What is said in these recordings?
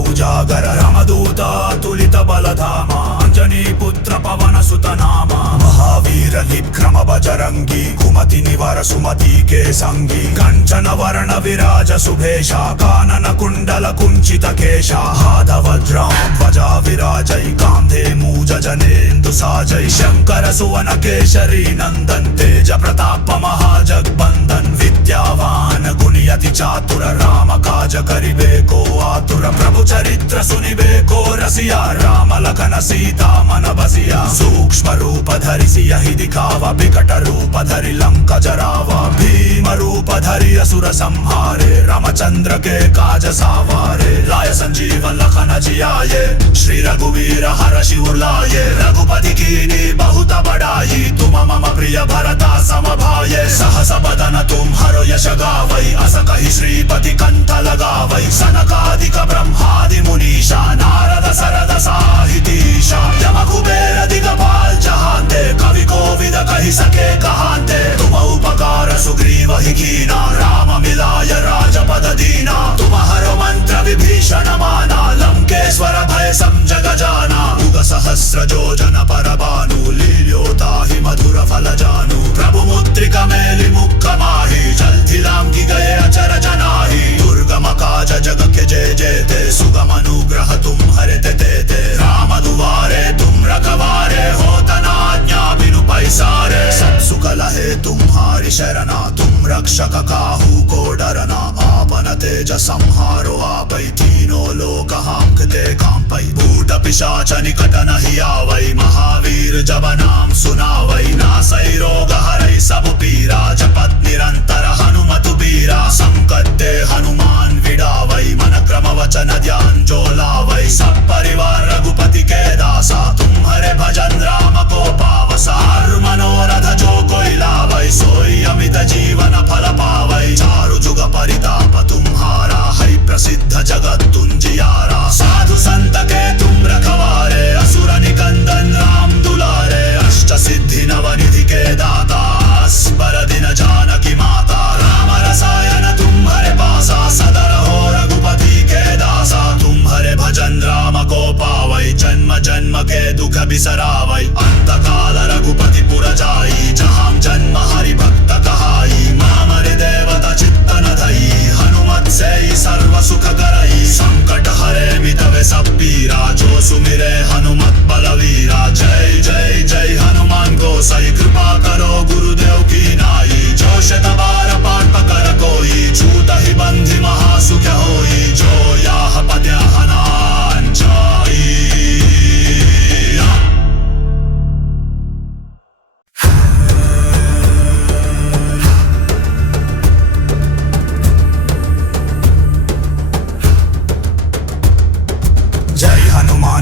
उजागर रामदूत तुलित बलधाम अंजनी पुत्र पवन सुत नाम महावीर विक्रम बजरंगी कुमति निवार सुमति के संगी कंचन वर्ण विराज सुभेशा कानन कुंडल कुंचित केशा हाथ वज्रं ध्वजा विराजै कांधे मूज जनेन्दु साजै शंकर सुवन केशरी नंदन तेज प्रताप महाजगबंदन विद्यावान गुणियति चातुर राम काज करिबे को आतुर प्रभु चरित्र सुनिबे को रसिया राम लखन सीता मन बसिया सूक्ष्म रूप धरि सियहि दिखावा विकट रूप धरि लंका जरावा भीम रूप धरि असुर संहारे रामचंद्र के काज सावारे लाय संजीवन लखन जियाए श्री रघुवीर हर्षि उर्लाए रघुपति कीनी बहुत बड़ाई तुम मम प्रिय भरता सम भाये सहस बदन तुम्हारो यश गावै अस कहि श्रीपति कंठ लगावै सनकादिक ब्रह्मादि मुनीषा नारद सरद साहितीशा यम कुबेर दिगपाल जहांते कवि कोविद कहि सके कहांते तुम उपकार सुग्रीव ही कीना राम मिलाय राजपद दीना तुम हरो मंत्र विभीषण माना लंकेश्वर भय समझ जाना युग सहस्र योजन पर भानु लील्योता ही मधुर फल जानू प्रभु मुद्रिका मेलि मुख माही जल्दि लांघि गए अचर जनाही दुर्गम काज जग के जय जयते सुगम अनुग्रह तुम हरे ते राम दुआरे तुम रखवारे होत न आज्ञा बिनु पैसारे सब सुख लहे तुम्हारी शरणा तुम रक्षक काहू को डरना आपन तेज संहारो आपै तीनों लोक हांकते कांपै भूत पिशाच निकट नहीं आवै महावीर जब नाम सुनावै नासै रोग हरै सब पीरा जपत निरंतर हनुमत बीरा संकट ते हनुमान विडावै मन क्रम वचन ध्यान जो लावै सब परिवार रघुपति के दासा तुम्हारे भजन राम को पावसा हर मनोरथ जो कोई लावै सोई अमित जीवन फल पावै चारु जुग परिताप तुम्हारा है प्रसिद्ध जगत तुंजियारा साधु संत के तुम रखवारे असुर निकंदन राम दुलारे अष्ट सिद्धि नवनिधि के दाता अस्वर दिन जानकी माता राम रसायन तुम्हारे पासा सदर हो रघुपति के दासा तुम्हारे भजन राम को पावै जन्म जन्म के दुख बिसरावै अंत काल रघुपति पुर जाई जहाँ जन्म हरि भक्त कहाई मामरि देवता चित्तन धई हनुमत से सर्व सुख करई संकट हरे मिटवे सब पीरा जो सुमिरे हनुमत बलवीरा जय जय जय हनुमान गोसाई कृपा करो गुरुदेव की नाई जो शतबार पाठ कर कोई छूट ही बंधि महासुख होई जो याह पद्य हनान जाई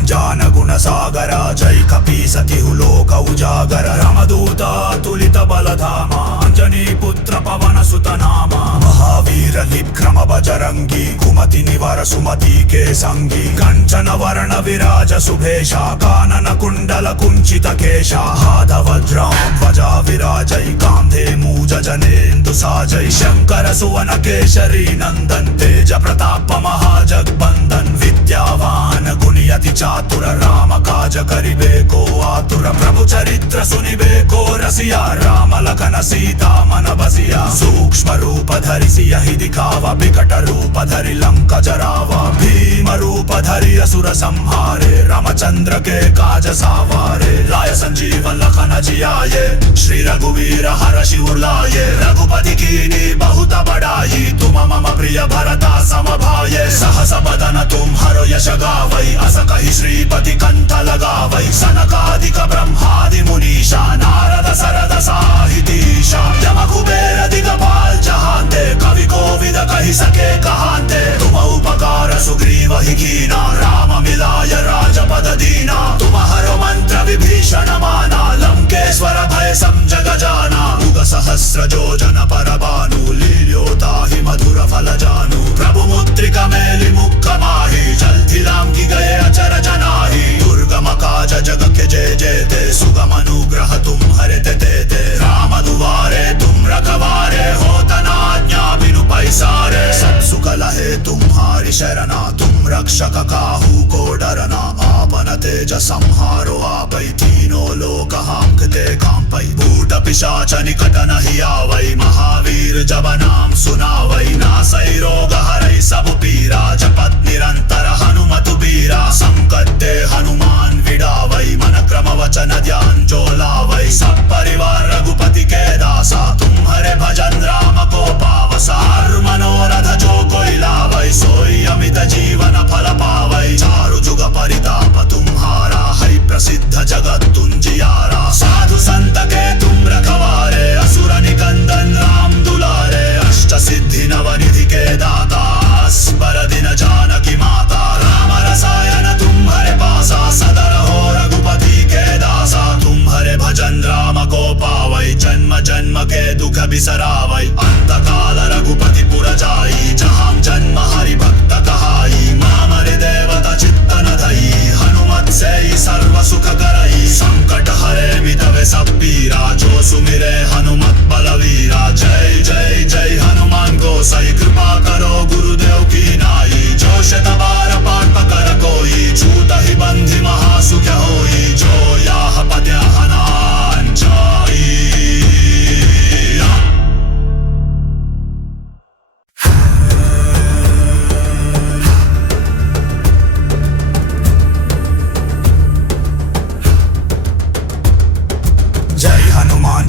जान गुण सागर जय कपी सतिहु लोक उजागर रामदूत तुलित बलधाम अंजनी पुत्र पवन सुत नाम महावीर विक्रम बजरंगी कुमति निवार सुमति के संगी कंचन वर्ण विराज सुभेशा कानन कुंडल कुंचित केशा हाथ वज्रं ध्वजा विराजै कांधे मूज जनेन्दु साजै शंकर सुवन केशरी नंदन तेज प्रताप महाजगबंदन विद्यावान गुणियति चातुर राम काज करिबे को आतुर प्रभु चरित्र सुनिबे को रसिया राम लखन सीता मन बसिया सूक्ष्म रूप धरि सियहि दिखावा विकट रूप धरि लंका जरावा भीम रूप धरि असुर संहारे रामचंद्र के काज सावारे लाय संजीवन लखन जियाए श्री रघुवीर हर्षि उर्लाए रघुपति कीनी बहुत बड़ाई तुम मम प्रिय भरता सम भाये सहस बदन तुम्हारो यश गावै अस कहि श्रीपति कंठ लगावै सनकादिक ब्रह्मादि मुनीषा नारद सरद साहितीशा यम कुबेर दिगपाल जहांते कवि कोविद कहि सके कहांते तुम उपकार सुग्रीव ही कीना राम मिलाय राजपद दीना तुम हरो मंत्र विभीषण माना लंकेश्वर भय समझ जाना युग सहस्र योजन पर भानु लील्योता ही मधुर फल जानू प्रभु मुद्रिका मेलि मुख माही जल्दि लांघि गए अचर जनाही दुर्गम काज जग के जय जयते सुगम अनुग्रह तुम हरे ते राम दुआरे तुम रखवारे होत न आज्ञा बिनु पैसारे सब सुख लहे तुम्हारी शरणा तुम रक्ष रक्षक काहू को डरना आपन तेज संहारो आपै तीनों लोक हांकते कांपै भूत पिशाच निकट नहीं आवै महावीर जब नाम सुनावै नासै रोग हरै सब पीरा जपत निरंतर हनुमत बीरा संकट ते हनुमान विडावै मन क्रम वचन ध्यान जो लावै सब परिवार रघुपति के दासा तुम्हारे भजन राम को पावसा हर मनोरथ जो कोई लावै सोई अमित जीवन फल पावै चारु जुग परिताप तुम्हारा है प्रसिद्ध जगत तुंजियारा साधु संत के तुम रखवारे असुर निकंदन राम दुलारे अष्ट सिद्धि नवनिधि के दाता अस्बर दिन जानकी माता राम रसायन तुम्हारे पासा सदा रहो रघुपति के दासा तुम्हारे भजन राम को पावै जन्म जन्म के दुख बिसरावै अंत काल रघुपति पुर जाई जहाँ जन्म हरि भक्त कहाई मामर देवता चित्तन धई हनुमत से सर्व सुख करई संकट हरे मिटवे सब पीरा जो सुमिरे हनुमत बलवीरा जय जय जय हनुमान गोसाई कृपा करो गुरुदेव की नाई जो शत बार पाठ पकर कोई छूट ही बंधि महासुख होई जो याह पद्य हनान जाई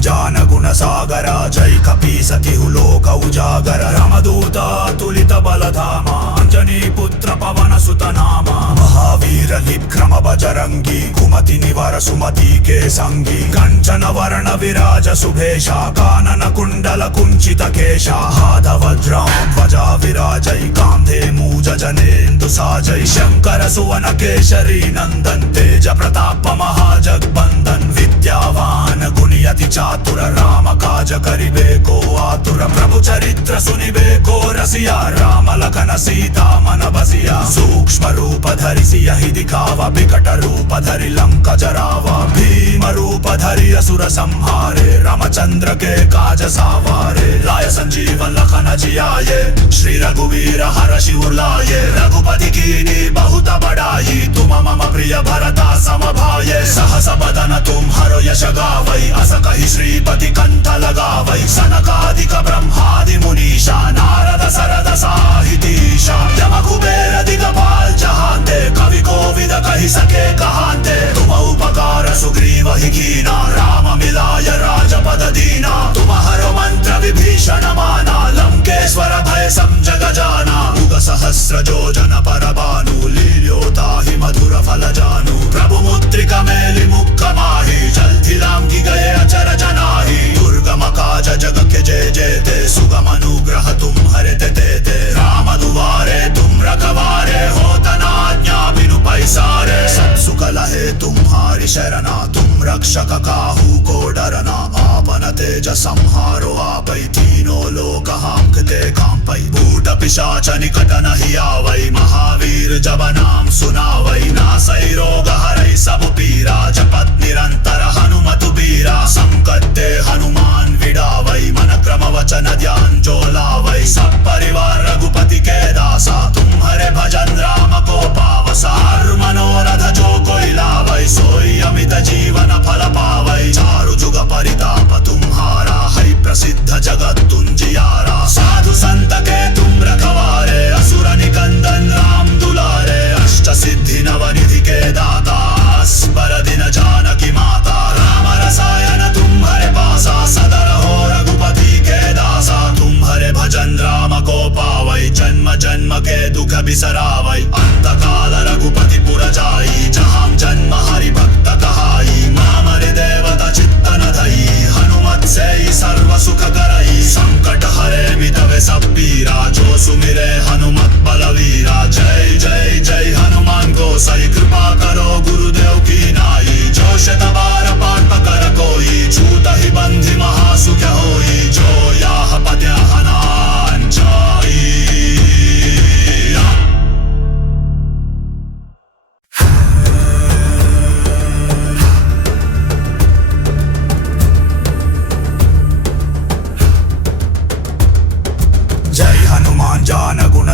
जान गुण सागर जय कपी सतिहु लोक उजागर रामदूत तुलित बलधामा अंजनी पुत्र पवन सुत नामा महावीर विक्रम बजरंगी कुमति निवार सुमति के संगी कंचन वर्ण विराज सुभेशा कानन कुंडल कुंचित केशा हाथ वज्रं ध्वजा विराजै कांधे मूज जनेन्दु साजै शंकर सुवन केशरी नंदन तेज प्रताप महाजगबंदन विद्यावान गुणियति चातुर राम काज करिबे को आतुर प्रभु चरित्र सुनिबे को रसिया राम लखन सीता मन बसिया सूक्ष्म रूप धरि सियहि दिखावा बिकट रूप धरि लंका जरावा भीम रूप धरि असुर संहारे रामचंद्र के काज सावारे लाय संजीवन लखन जियाये श्री रघुवीर हरषि उर्लाये रघुपति कीनी बहुत बड़ाई तुम मम प्रिय भरता सम भाये सहस बदन तुम हरो यश गावै अस कहि श्रीपति कंठ लगावै सनकादिक ब्रह्मादि मुनीषा नारद सरद साहितीशा यम कुबेर दिगपाल जहांते कवि कोविद कहि सके कहांते तुम उपकार सुग्रीव ही कीना राम मिलाय राजपद दीना तुम हरो मंत्र विभीषण माना लंकेश्वर भय सम जग जाना युग सहस्र योजन पर भानु लील्योता ही मधुर फल जानू प्रभु मुद्रिका मेलि मुख माही जल्दि लांघि गए अचर जनाही दुर्गम काज जग के जय जय ते सुगम अनुग्रह तुम हरे ते राम दुआरे तुम रखवारे होत न आज्ञा बिनु पैसारे सब सुख लहे तुम्हारी शरणा तुम रक्षक काहू को डरना आपन तेज संहारो आपै तीनों लोक हांकते कांपै भूत पिशाच निकट नहीं आवै महावीर जब नाम सुनावै नासै रोग हरै सब पीरा जपत निरंतर हनुमत बीरा संकट ते हनुमान विडावै मन क्रम वचन ध्यान जो लावै सब परिवार रघुपति के दासा तुम्हारे भजन राम को पावसा हर मनोरथ जो कोई लावै सोई अमित जीवन फल पावै चारु जुग परिताप तुम्हारा है प्रसिद्ध जगत तुंजियारा साधु संत के तुम रखवारे असुर निकंदन राम दुलारे अष्ट सिद्धि नवनिधि के दाता अस्बर दिन जानकी माता राम रसायन तुम्हारे पासा सदा रहो रघुपति के दासा तुम्हारे भजन राम को पा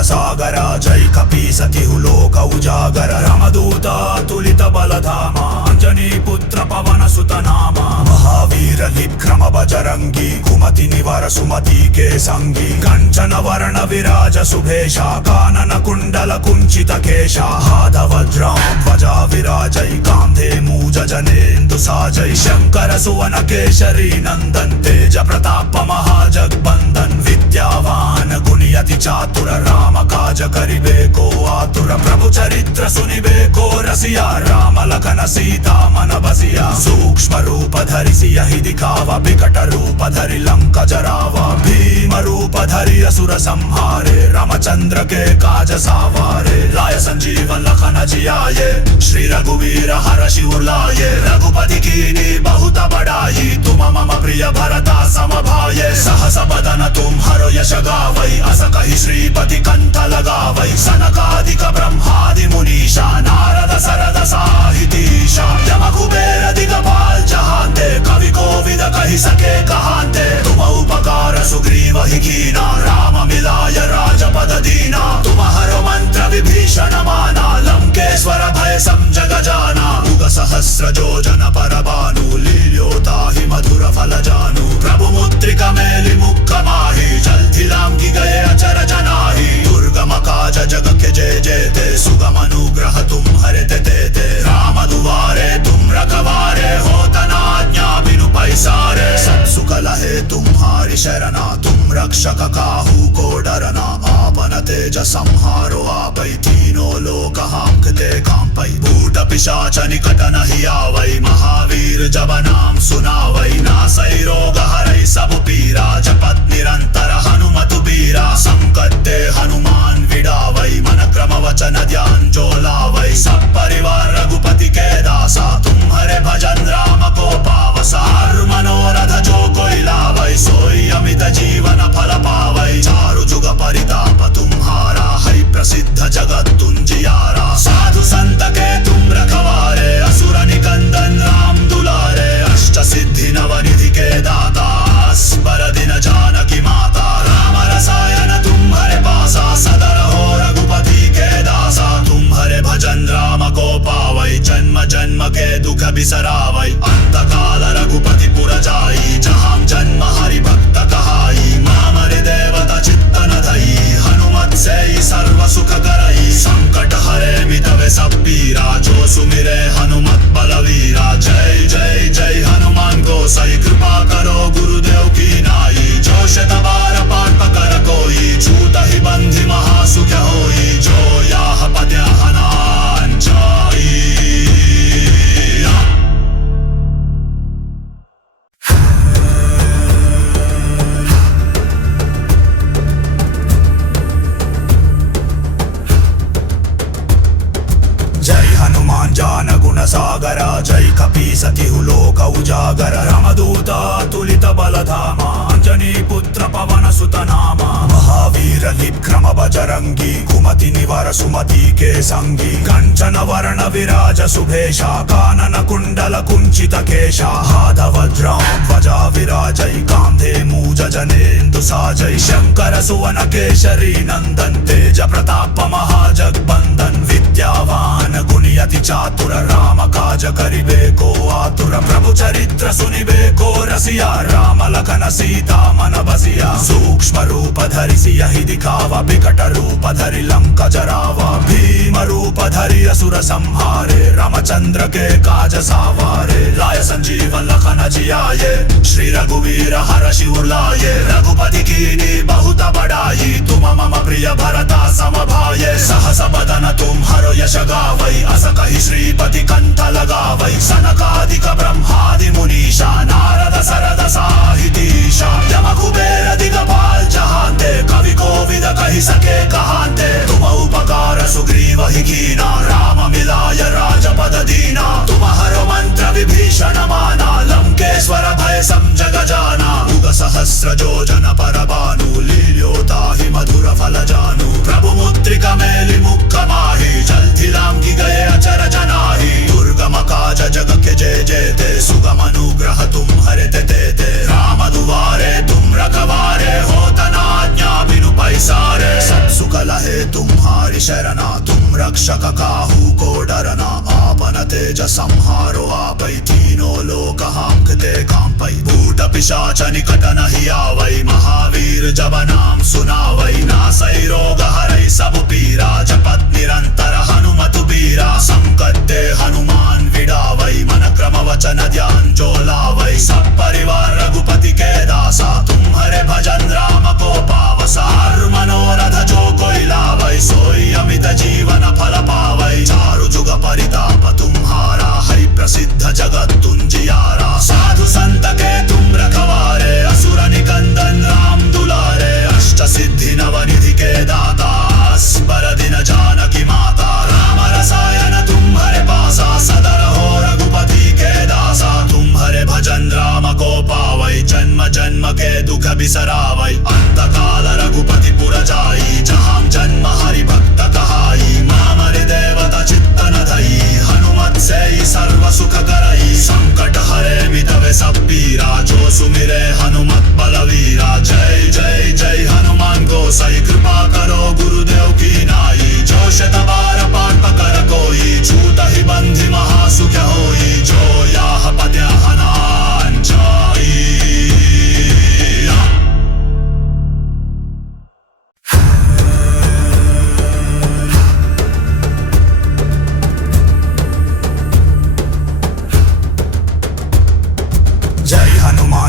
సాగర జై కపీసతిహు లోక ఉజాగర రమదూత తులిత బలధామ అంజనీ పుత్ర పవన సుత నామ మహావీర విక్రమ బజరంగి కుమతి నివర సుమతి కే సంగి కంచన వర్ణ విరాజ సుభేష కానన కుండల కుంచిత కేశ హాద వజ్రం ధ్వజా విరాజై కాంధే మూజ జనేందు సాజై శంకర సువన కేశరీ నందన్ తేజ ప్రతాప మహాజగ్బందన్ విద్యావాన్ గుణి అతి చాతుర రామ కాజ కరిబేకో ఆతుర ప్రభు చరిత్ర సునిబేకో రసియా రామ లఖన సీతా మన బసియా సూక్ష్మ రూప ధరిసి యహి దిఖావ వికట రూప ధరి లంక జరావ భీమ రూప ధరి असुर संहारे रामचंद्र के काज सावारे लाय संजीवन लखन जियाये श्री रघुवीर हर शिव लाये रघुपति कीनी बहुत बड़ाई तुम मम प्रिय भरता सम भाये सहस बदन तुम हरो यश गावै अस कहि श्रीपति कंठ लगावै सनकादिक ब्रह्मादि मुनीषा नारद सरद साहितीशा यम कुबेर दिगपाल जहांते कवि कोविद कहि सके कहांते तुम उपकार सुग्रीव ही कीना राम मिलाय राजपद दीना तुम हरो मंत्र विभीषण माना लंकेश्वर भय समझ जाना युग सहस्र योजन पर भानु लील्योता ही मधुर फल जानू प्रभु मुद्रिका मेलि मुख माही जल्दि लांघि गए अचर जनाही दुर्गम काज जग के जय जयते सुगम अनुग्रह तुम हरे ते राम दुआरे तुम रखवारे होत न आज्ञा बिनु पैसारे सब सुख लहे तुम्हारी शरणा तुम रक्षक काहू को डरना आपन तेज संहारो आपै तीनों लोक हांकते कांपै भूत पिशाच निकट नहीं आवै महावीर जब नाम सुनावै नासै रोग हरै सब पीरा जपत निरंतर हनुमत बीरा संकट ते हनुमान विडावै मन क्रम वचन ध्यान जो लावै सब परिवार रघुपति के दासा तुम्हारे भजन राम को पावसा हर मनोरथ जो कोई लावै सोई अमित जीवन फल पावै चारु जुग परिताप तुम्हारा है प्रसिद्ध जगत तुंजियारा साधु संत के तुम रखवारे असुर निकंदन राम दुलारे अष्ट सिद्धि नवनिधि के दाता अस्वर दिन जानकी माता राम रसायन तुम्हारे पासा सदर हो रघुपति के दासा तुम्हारे भजन राम को पावै जन्म जन्म के दुख बिसरावै अंत काल रघुपति पुर जाई जहाँ जन्म हरि भक्त कहाई मामरि देवता चित्तन धई हनुमत से सर्व सुख करई संकट हरे मिटवे सब पीरा जो सुमिरे हनुमत बलवीरा जय जय जय हनुमान गोसाई कृपा करो गुरुदेव की नाई जो शतबार पाठ कर कोई छूट ही बंधि महासुख होई जो याह पद्य हनान जाई जान गुण सागर जय कपीसतिहु लोक उजागर रामदूत तुलित बलधाम अंजनी पुत्र पवन सुत नाम महावीर विक्रम बजरंगी कुमति निवर सुमति के संगी कंचन वर्ण विराज सुभेशा कानन कुंडल कुंचित केशा हाद वज्रं ध्वजा विराजै कांधे मूज जनेंदु साजै शंकर सुवन केशरी नंदन तेज प्रताप महाजगबंदन विद्यावान गुणि अति चातुर राम काज करिबेको आतुर प्रभु चरित्र सुनिबेको रसिया राम लखन सीता मन बसिया सूक्ष्म रूप धरिसि यहि दिखावा विकट रूप धरि लंक जरावा भीम रूप धरि असुर संहारे रामचंद्र के काज सावारे लाय संजीवन लखन जियाये श्री रघुवीर हर शिव लाये रघुपति कीनी बहुत बड़ाई तुम मम प्रिय भरता सम भाये सहस बदन तुम हरो यश गावै अस कहि श्रीपति कंठ लगावै सनकादिक ब्रह्मादि मुनीषा नारद सरद साहितीशा यम कुबेर दिगपाल जहांते कवि कोविद कहि सके कहांते तुम उपकार सुग्रीव ही कीना राम मिलाय राजपद दीना तुम हरो मंत्र विभीषण माना लंकेश्वर भय समझ जाना युग सहस्र योजन पर भानु लील्योता ही मधुर फल जानू प्रभु मुद्रिका मेलि मुख माही जल्दि लांघि गए अचर जनाही दुर्गम काज जग के जय जयते सुगम अनुग्रह तुम हरे ते राम दुआरे तुम रखवारे होत न आज्ञा बिनु पैसारे सब सुख लहे संहारो आपै तीनों लोक हाँकते कांपै भूत पिशाच निकट नहीं आवै महावीर जब नाम सुनावै नासै रोग हरै सब पीरा जपत निरंतर हनुमत बीरा संकट ते हनुमान विडावै मन क्रम वचन ध्यान जो लावै सब परिवार रघुपति के दासा तुम्हारे भजन राम को पावसा हर मनोरथ जो कोई लावै सोई अमित जीवन फल पावै चारु जुग परिताप तुम्हारा है प्रसिद्ध जगत तुंजियारा साधु संत के तुम रखवारे असुर निकंदन राम दुलारे अष्ट सिद्धि नवनिधि के दाता स्मर दिन जानकी माता राम रसायन तुम्हारे पासा सदा रहो रघुपति के दासा तुम्हारे भजन राम को पावै जन्म जन्म के दुख बिसरावै अंत काल रघुपति पुर जाई जहाँ जन्म हरि भक्त कहाई मामर देवता चित्तन धई हनुमत से सर्व सुख करई संकट हरे मिटवे सब पीरा जो सुमिरे हनुमत बलवीरा जय जय जय हनुमान गोसाई कृपा करो गुरुदेव की नाई जो शत बार पाठ कर कोई छूट ही बंधि महासुख होई जो याह पद्य हनान जाई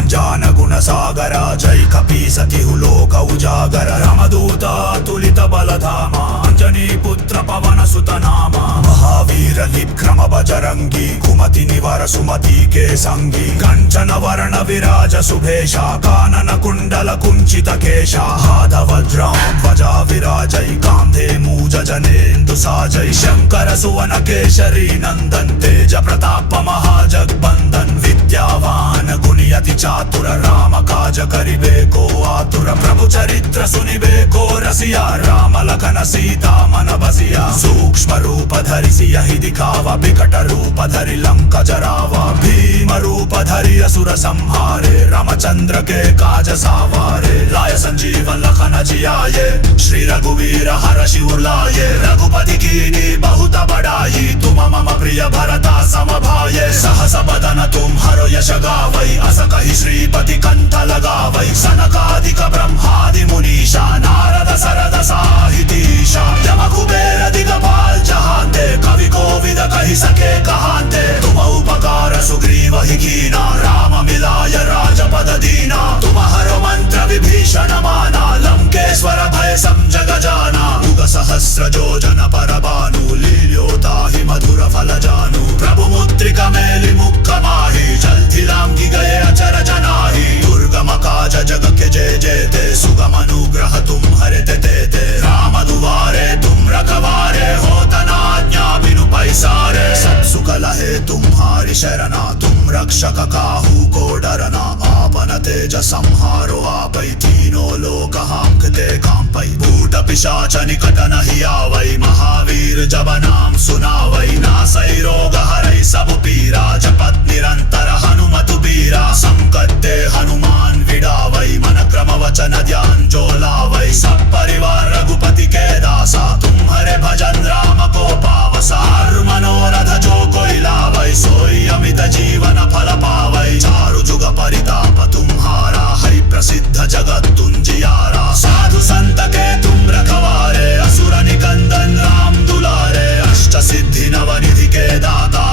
जान गुण सागर जय कपी सतिहु लोक उजागर रामदूत तुलित बलधामा अंजनी पुत्र पवन सुत नामा महावीर विक्रम बजरंगी कुमति निवार सुमति के संगी कंचन वर्ण विराज सुभेशा कानन कुंडल कुंचित केशा हाथ वज्रं ध्वजा विराजै कांधे मूज जनेन्दु साजै शंकर सुवन केशरी नंदन तेज प्रताप महाजगबंदन विद्यावान गुणियति चातुर राम काज करिबे को आतुर प्रभु चरित्र सुनिबे को रसिया राम लखन सीता मन बसिया सूक्ष्म रूप धरि सियहि दिखावा बिकट रूप धरि लंका जरावा भीम रूप धरि असुर संहारे रामचंद्र के काज सावारे लाय संजीवन लखन जियाये श्री रघुवीर हरषि उर्लाये रघुपति कीनी बहुत बड़ाई तुम मम प्रिय भरता सम भाये सहस बदन तुम हरो यश गावै अस कहि श्रीपति कंठ लगावै सनकादिक ब्रह्मादि मुनीषा नारद सरद साहितीशा यम कुबेर दिगपाल जहांते कवि कोविद कहि सके कहांते तुम उपकार सुग्रीव ही कीना राम मिलाय राजपद दीना तुम हरो मंत्र विभीषण माना लंकेश्वर भय सम जग जाना युग सहस्र योजन पर भानु लील्योता ही मधुर फल जानू प्रभु मुद्रिका मेलि मुख माही जल्दि लांघि गए अचर जनाही दुर्गम काज जग के जय जय ते सुगम अनुग्रह तुम हरे ते राम दुआरे तुम रखवारे होत न आज्ञा बिनु पैसारे सब सुख लहे तुम्हारी शरणा तुम रक्षक काहू को डरना आपन तेज संहारो आपै तीनों लोक हाँकते कांपै भूत पिशाच निकट नहीं आवै महावीर जब नाम सुनावै नासै रोग हरै सब पीरा जपत निरंतर हनुमत बीरा संकट ते हनुमान विडावै मन क्रम वचन ध्यान जो लावै सब परिवार रघुपति के दासा तुम्हारे भजन राम को पावसा हर मनोरथ जो कोई लावै सोई अमित जीवन फल पावै चारु जुग परिताप तुम्हारा है प्रसिद्ध जगत तुंजियारा साधु संत के तुम रखवारे असुर निकंदन राम दुलारे अष्ट सिद्धि नवनिधि के दाता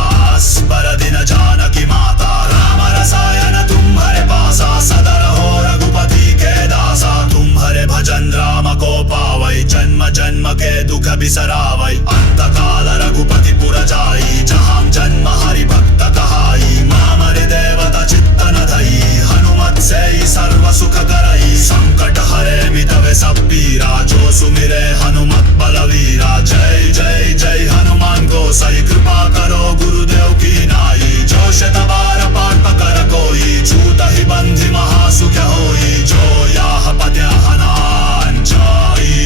स्मर दिन जानकी माता राम रसायन तुम्हारे पासा सदा रहो रघुपति के दासा तुम्हारे भजन राम को पावै जन्म जन्म के दुख बिसरावै अंत काल रघुपति पुर जाई जहाँ जन्म हरि भक्त कहाई मामर देवता चित्तन धई हनुमत से सर्व सुख करई संकट हरे मिटवे सब पीरा जो सुमिरे हनुमत बलवीरा जय जय जय हनुमान गोसाई कृपा करो गुरुदेव की नाई जो शत बार पाठ कर कोई छूट ही बंधि महासुख होई जो याह पद्य हनान जाई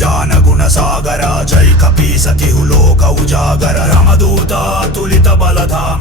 जान गुण सागर जय कपी सतिहु लोक उजागर रामदूत तुलित बलधामा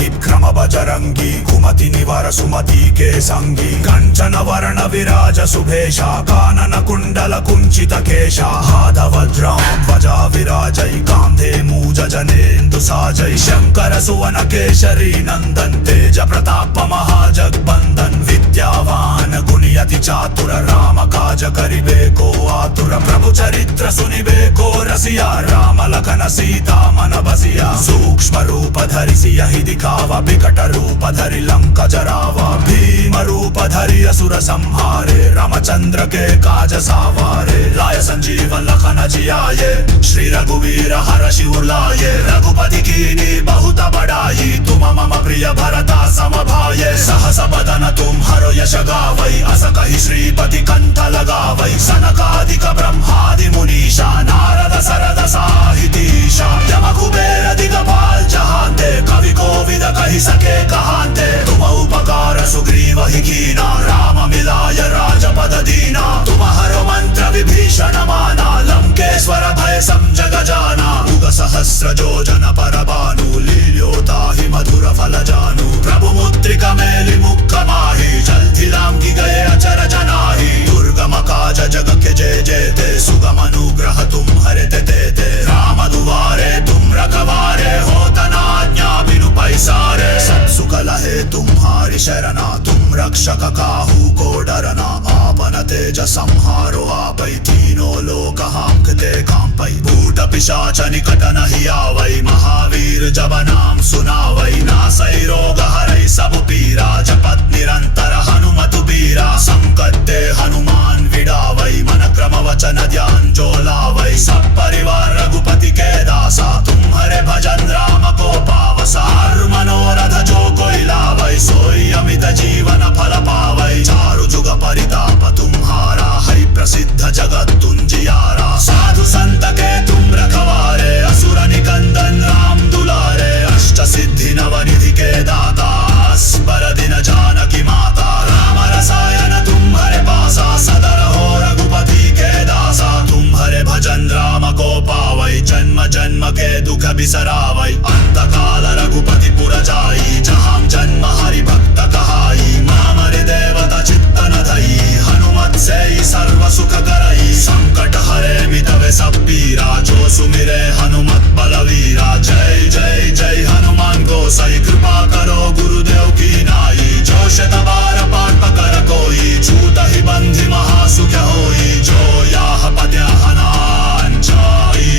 లిప్క్రమ బజరంగి కుమతి నివార సుమతి కే సంగి కంచన వరణ విరాజ సుభేష కానన కుండల కుంచిత కేశ హాదవజ్రాం ధ్వజా విరాజై కాంధే మూజ జనేందు సాజై శంకర సువన కేశరీ నందన్ తేజ ప్రతాప మహాజగ్బందన్ విద్యావాన్ గుణియతి చాతుర రామ కాజ కరిబేకో ఆతుర ప్రభు చరిత్ర సునిబేకో రసియా రామ లఖన సీతా మన బసియా సూక్ష్మ రూప ధరిసి యహి దిఖావ వికట రూప ధరి లంక జరావ భీమ రూప ధరి असुर संहारे रामचंद्र के काज सावारे लाय संजीवन लखन जियाये श्री रघुवीर हर शिव लाये रघुपति कीनी बहुत बड़ाई तुम मम प्रिय भरता सम भाये सहस बदन तुम हरो यश गावै अस कहि श्रीपति कंठ लगावै सनकादिक ब्रह्मादि मुनीषा नारद सरद साहितीशा यम कुबेर दिगपाल जहांते कवि कोविद कहि सके कहांते तुम उपकार सुग्रीव ही कीना राम मिलाय राजपद दीना तुम हरो मंत्र विभीषण माना लंकेश्वर भय समझ जाना युग सहस्र योजन पर भानु लील्योता ही मधुर फल जानू प्रभु मुद्रिका मेलि मुख माही जल्दि लांघि गए अचर जनाही दुर्गम काज जग के जय जयते सुगम अनुग्रह तुम हरे ते राम दुआरे तुम रखवारे होत न आज्ञा बिनु पैसारे सब सुख लहे तुम्हारी शरणा तुम रक्षक काहू को डरना आपन तेज संहारो आपै तीनों लोक हांकते कांपै भूत पिशाच निकट नहीं आवै महावीर जब नाम सुनावै नासै रोग हरै सब पीरा जपत निरंतर हनुमत बीरा संकट ते हनुमान विडावै मन क्रम वचन ध्यान जो लावै सब परिवार रघुपति के दासा तुम्हारे भजन राम को पावसा हर मनोरथ जो कोई लावै सोई अमित जीवन फल पावै चारु जुग परिताप तुम्हारा है प्रसिद्ध जगत तुंजियारा साधु संत के तुम रखवारे असुर निकंदन राम दुलारे अष्ट सिद्धि नवनिधि के दाता अस्बर दिन जानकी माता राम रसायन तुम्हारे पासा सदर हो रघुपति के दासा तुम्हारे भजन राम को पावै जन्म जन्म के दुख बिसरावै अंत काल रघुपति पुर जाई जहाँ जन्म हरि भक्त कहाई मामरि देवता चित्तन धई हनुमत से सर्व सुख करई संकट हरे मिटवे सब पीरा जो सुमिरे हनुमत बलवीरा जय जय जय हनुमान गोसाई कृपा करो गुरुदेव की नाई जो शतबार पाठ कर कोई छूट ही बंधि महासुख होई जो याह पद्य हनान जाई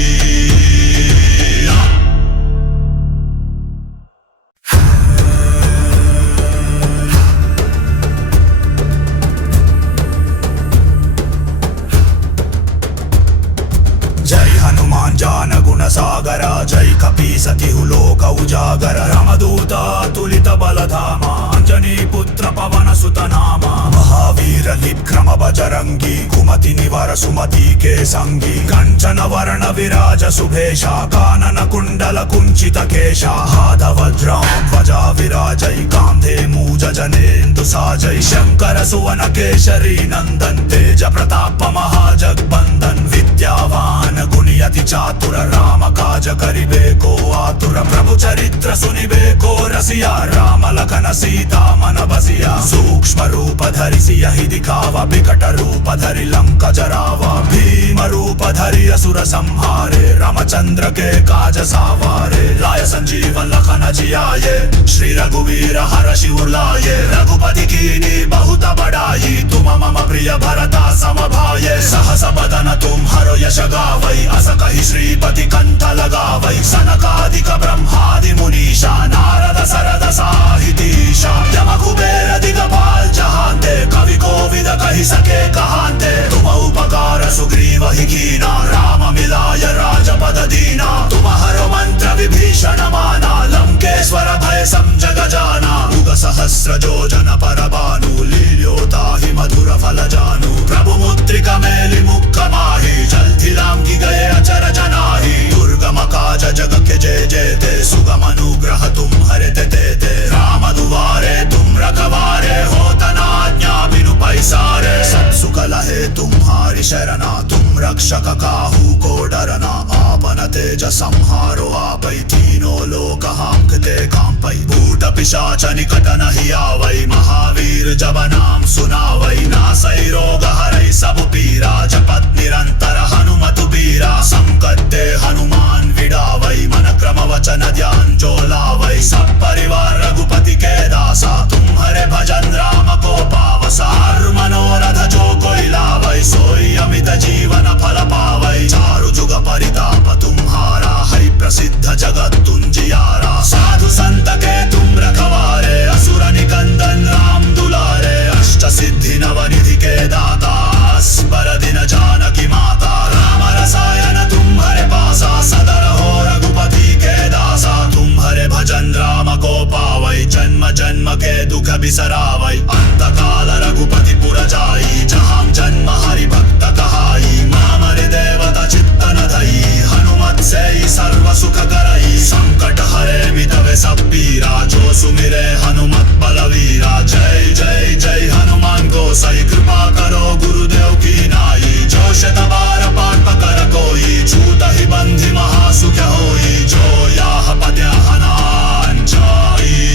जान गुण सागर जय कपी सति लोक उजागर रामदूत तुलित बलधामा अंजनी पुत्र पवन सुत नामा महावीर लिप्क्रम बजरंगी कुमति निवार सुमति के संगी कंचन वरण विराज सुभेशा कानन कुंडल कुंचित केशा हादवज्रां ध्वजा विराजै कांधे मूज जनेंदु साजै शंकर सुवन केशरी नंदन तेज प्रताप महाजगबंदन विद्यावान गुणियति चातुर राम काज करिबेको आतुर प्रभु चरित्र सुनिबेको रसिया राम लखन सीता मन बसिया सूक्ष्म रूप धरिसि यहि दिखावा विकट रूप धरि लंक जरावा भीम रूप धरि असुर संहारे रामचंद्र के काज सावारे लाय संजीवन लखन जियाये श्री रघुवीर हर शिव लाये रघुपति कीनी बहुत बड़ाई तुम मम प्रिय भरता सम भाये सहस बदन तुम हरो यश गावै अस कहि श्रीपति कंठ लगावै सनकादिक ब्रह्मादि मुनीषा नारद सरद साहितीशा यम कुबेर दिगपाल जहांते कवि कोविद कहि सके कहांते तुम उपकार सुग्रीव ही कीना राम मिलाय राजपद दीना तुम हरो मंत्र विभीषण माना लंकेश्वर भय समझ जाना युग सहस्र योजन पर भानु लील्योता ही मधुर फल जानू प्रभु मुद्रिका मेलि मुख माही जल्दि लांघि गए अचर जनाही दुर्गम काज जग के जय जयते सुगम अनुग्रह तुम हरे ते राम दुआरे तुम रखवारे होत न आज्ञा बिनु पैसारे सब सुख लहे तुम्हारी शरणा तुम रक्षक काहू को डरना आपन तेज संहारो आपै तीनों लोक हाँकते कांपै भूत पिशाच निकट नहीं आवै महावीर जब नाम सुनावै नासै रोग हरै सब पीरा जपत निरंतर हनुमत बीरा संकट ते हनुमान विडावै मन क्रम वचन ध्यान जो लावै सब परिवार रघुपति के दासा तुम्हारे भजन राम को पावसा हर मनोरथ जो कोई लावै सोई अमित जीवन फल पावै चारु जुग परिताप तुम्हारा है प्रसिद्ध जगत तुंजियारा साधु संत के तुम रखवारे असुर निकंदन राम दुलारे अष्ट सिद्धि नवनिधि के दाता अस्बर दिन जानकी माता राम रसायन तुम्हारे पासा सदर हो रघुपति के दासा तुम्हारे भजन राम को पावै जन्म जन्म के दुख बिसरावै अंत काल रघुपति पुर जाई जहाँ जन्म हरि भक्त कहाई मामर देवता चित्तन धई हनुमत से सर्व सुख करई संकट हरे मिटवे सब पीरा जो सुमिरे हनुमत बलवीरा जय जय जय हनुमान गोसाई कृपा करो गुरुदेव की नाई जो शतबार पाठ पकर कोई छूट ही बंधि महासुख होई जो याह पद्य हनान जाई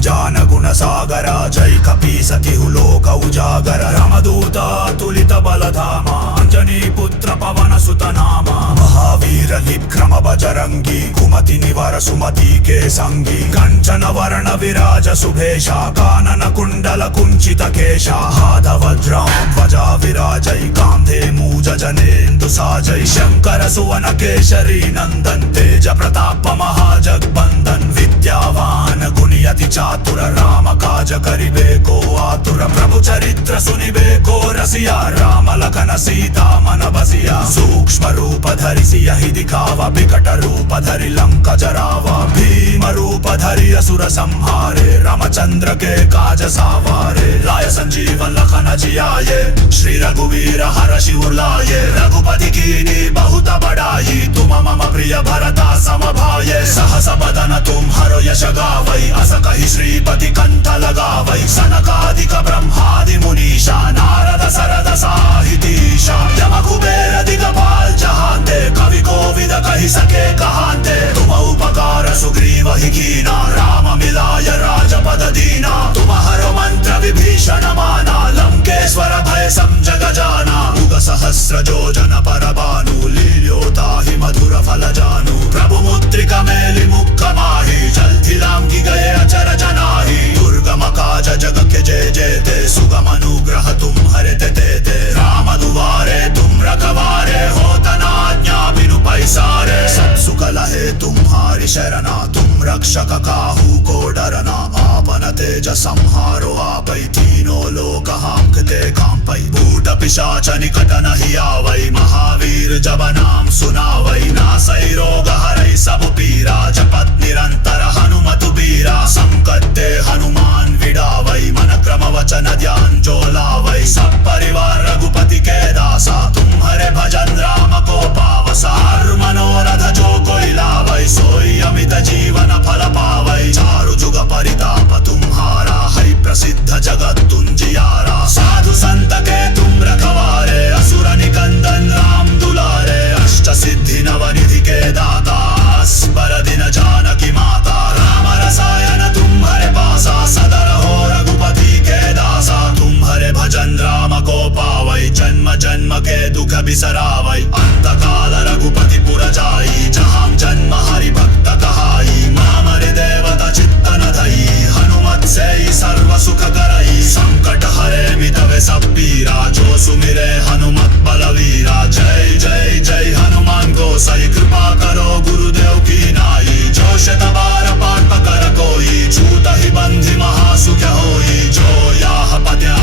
जान गुण सागर जय कपी सतिहु लोक उजागर रामदूत तुलित बलधामा अंजनी पुत्र पवन सुत नामा महावीर विक्रम बजरंगी कुमति निवार सुमति के संगी कंचन वर्ण विराज सुभेशा कानन कुंडल कुंचित केशा हाथ वज्रं ध्वजा विराजै कांधे मूज जनेन्दु साजै शंकर सुवन केशरी नंदन तेज प्रताप महाजगबंदन विद्यावान गुणियति चातुर राम काज करिबे को आतुर प्रभु चरित्र सुनिबे को रसिया राम लखन सीता मन बसिया सूक्ष्म रूप धरि सियहि दिखावा बिकट रूप धरि लंका जरावा भीम रूप धरि असुर संहारे रामचंद्र के काज सावारे लाय संजीवन लखन जियाये श्री रघुवीर हरषि उर्लाये रघुपति कीनी बहुत बड़ाई तुम मम प्रिय भरता सम भाये सहस बदन तुम हरो यश गावै अस कहि श्रीपति कंठ लगावै सनकादिक ब्रह्मादि मुनीषा नारद सरद साहितीशा यम कुबेर दिगपाल जहांते कवि कोविद कहि सके कहांते तुम उपकार सुग्रीव ही कीना राम मिलाय राजपद दीना तुम हर मंत्र विभीषण माना लंकेश्वर भय सम जग जाना युग सहस्र योजन पर भानु लील्योता ही मधुर फल जानू प्रभु मुद्रिका मेलि मुख माही जल्थि लांघि गए अचर जनाही दुर्गम काज जग के जय जय ते सुगम अनुग्रह तुम हरे ते राम दुआरे तुम रखवारे होत न आज्ञा बिनु पैसारे सब सुख लहे तुम्हारी शरणा तुम रक्षक काहू को डरना आपन तेज संहारो आपै तीनों लोक हाँकते कांपै भूत पिशाच निकट नहीं आवै महावीर जब नाम सुनावै नासै रोग हरै सब पीरा जपत निरंतर हनुमत बीरा संकट ते हनुमान विडावै मन क्रम वचन ध्यान जो लावै सब परिवार रघुपति के दासा तुम्हारे भजन राम को पावसा हर मनोरथ जो कोई लावै सोई अमित जीवन फल पावै चारु जुग परिताप तुम्हारा है प्रसिद्ध जगत तुंजियारा साधु संत के तुम रखवारे असुर निकंदन राम दुलारे अष्ट सिद्धि नवनिधि के दाता अस्बर दिन जानकी माता राम रसायन तुम्हारे पासा सदर हो रघुपति के दासा तुम्हारे भजन राम को पावै जन्म जन्म के दुख बिसरावै अंत काल रघुपति पुर जाई जहाँ जन्म हरि भक्त कहाई मामर देवता चित्तन धई हनुमत से सर्व सुख करई संकट हरे मिटवे सब पीरा जो सुमिरे हनुमत बलवीरा जय जय जय हनुमान गोसाई कृपा करो गुरुदेव की नाई जो शतबार पाठ पकर कोई छूट ही बंधि महासुख होई जो याह पद्य